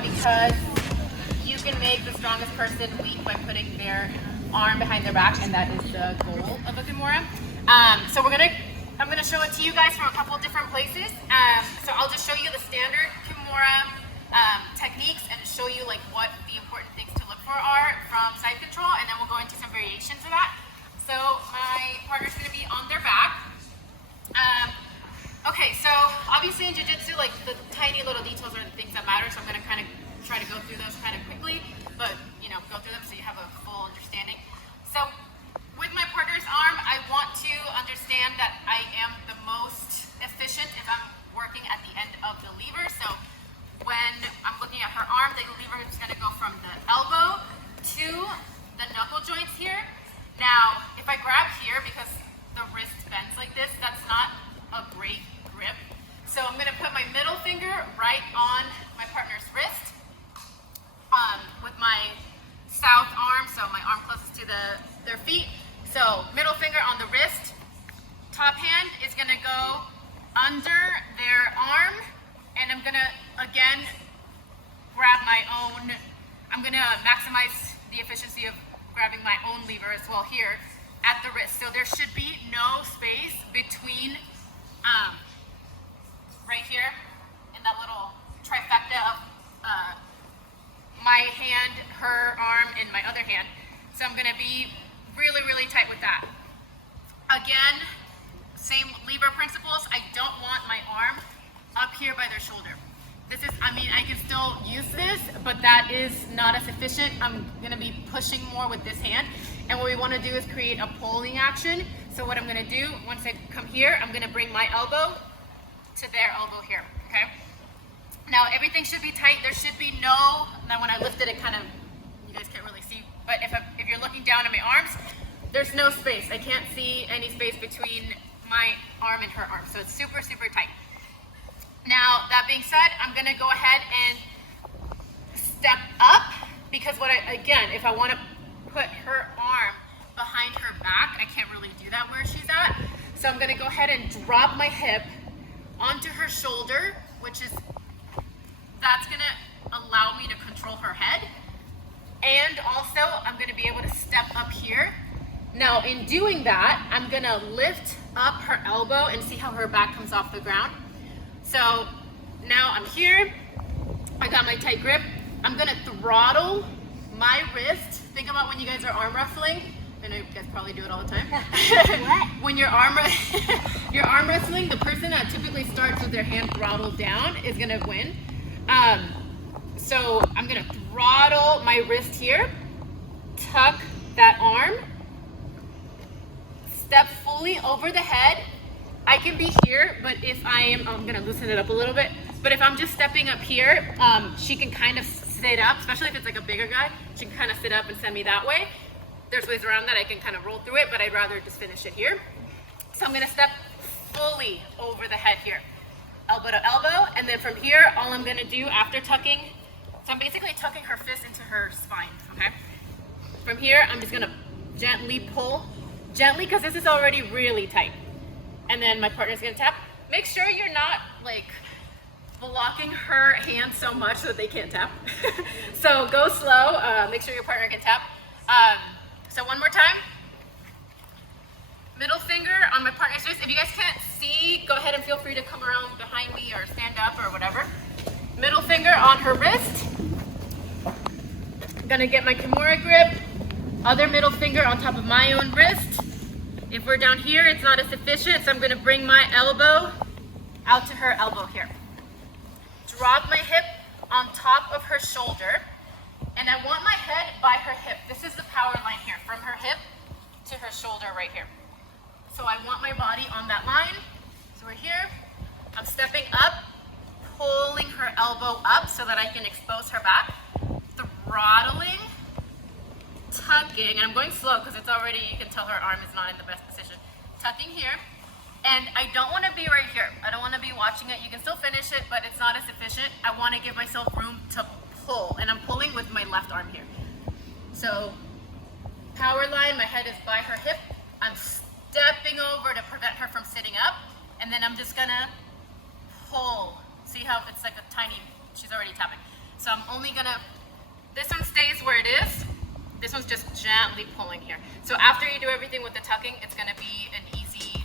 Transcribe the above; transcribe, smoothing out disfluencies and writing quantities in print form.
because you can make the strongest person weak by putting their arm behind their back, and that is the goal of a Kimura. So I'm gonna show it to you guys from a couple different places. So I'll just show you the standard Kimura techniques and show you like what the important things to look for are from side control, and then we'll go into some variations of that. So my partner's gonna be on their back. Okay, so obviously in Jiu-Jitsu, like the tiny little details are the things that matter, so I'm gonna kind of try to go through those kind of quickly, but you know, go through them so you have a full understanding. So with my partner's arm, I want to understand that I am the most efficient if I'm working at the end of the lever. So when I'm looking at her arm, the lever is gonna go from the elbow to the knuckle joints here. Now, if I grab here, because the wrist bends like this, that's not a great grip. So I'm gonna put my middle finger right on my partner's wrist with my south arm, so my arm closest to their feet. So middle finger on the wrist, top hand is gonna go under their arm, and I'm gonna, again, grab my own, I'm gonna maximize the efficiency of grabbing my own lever as well here at the wrist. So there should be no space between right here in that little trifecta of my hand, her arm, and my other hand. So I'm gonna be really, really tight with that. Again, same lever principles. I don't want my arm up here by their shoulder. This is, I mean, I can still use this, but that is not as efficient. I'm gonna be pushing more with this hand. And what we wanna do is create a pulling action. So what I'm gonna do, once I come here, I'm gonna bring my elbow to their elbow here, okay? Now everything should be tight. There should be no, now when I lift it, it kind of, you guys can't really see, but if you're looking down at my arms, there's no space. I can't see any space between my arm and her arm. So it's super, super tight. Now, that being said, I'm gonna go ahead and step up, because again, if I wanna put her arm behind her back, I can't really do that where she's at. So I'm gonna go ahead and drop my hip onto her shoulder, that's gonna allow me to control her head. And also, I'm gonna be able to step up here. Now, in doing that, I'm gonna lift up her elbow and see how her back comes off the ground. So now I'm here, I got my tight grip. I'm gonna throttle my wrist. Think about when you guys are arm wrestling. I know you guys probably do it all the time. What? When you're arm wrestling, the person that typically starts with their hand throttled down is gonna win. So I'm gonna throttle my wrist here, tuck that arm, step fully over the head. I can be here, but if I'm gonna loosen it up a little bit, but if I'm just stepping up here, she can kind of sit up, especially if it's like a bigger guy, she can kind of sit up and send me that way. There's ways around that, I can kind of roll through it, but I'd rather just finish it here. So I'm gonna step fully over the head here, elbow to elbow, and then from here, all I'm gonna do after tucking, so I'm basically tucking her fist into her spine, okay? From here, I'm just gonna gently pull, gently, because this is already really tight. And then my partner's gonna tap. Make sure you're not like blocking her hand so much so that they can't tap. So go slow, make sure your partner can tap. So one more time. Middle finger on my partner's wrist. If you guys can't see, go ahead and feel free to come around behind me or stand up or whatever. Middle finger on her wrist. I'm gonna get my Kimura grip. Other middle finger on top of my own wrist. If we're down here, it's not as efficient, so I'm gonna bring my elbow out to her elbow here. Drop my hip on top of her shoulder, and I want my head by her hip. This is the power line here, from her hip to her shoulder right here. So I want my body on that line. So we're here, I'm stepping up, pulling her elbow up so that I can expose her back, throttling, tucking, and I'm going slow because it's already, you can tell her arm is not in the best position. Tucking here, and I don't want to be right here. I don't want to be watching it. You can still finish it, but it's not as efficient. I want to give myself room to pull, and I'm pulling with my left arm here. So power line, my head is by her hip. I'm stepping over to prevent her from sitting up, and then I'm just gonna pull. See how it's like a tiny, she's already tapping. So I'm only gonna, this one stays where it is. This one's just gently pulling here. So after you do everything with the tucking, it's gonna be an easy